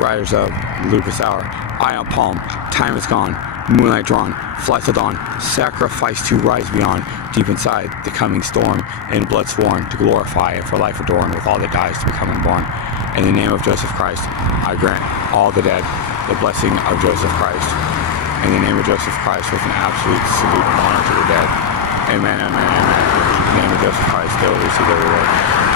riders of Lucas hour, eye on palm, time is gone, moonlight drawn, flights till dawn, sacrifice to rise beyond, deep inside the coming storm, and blood sworn to glorify and for life adorn with all that dies to become unborn. In the name of Joseph Christ, I grant all the dead the blessing of Joseph Christ. In the name of Joseph Christ, with an absolute salute and honor to the dead. Amen, amen, amen. In the name of Joseph Christ, they will receive their reward.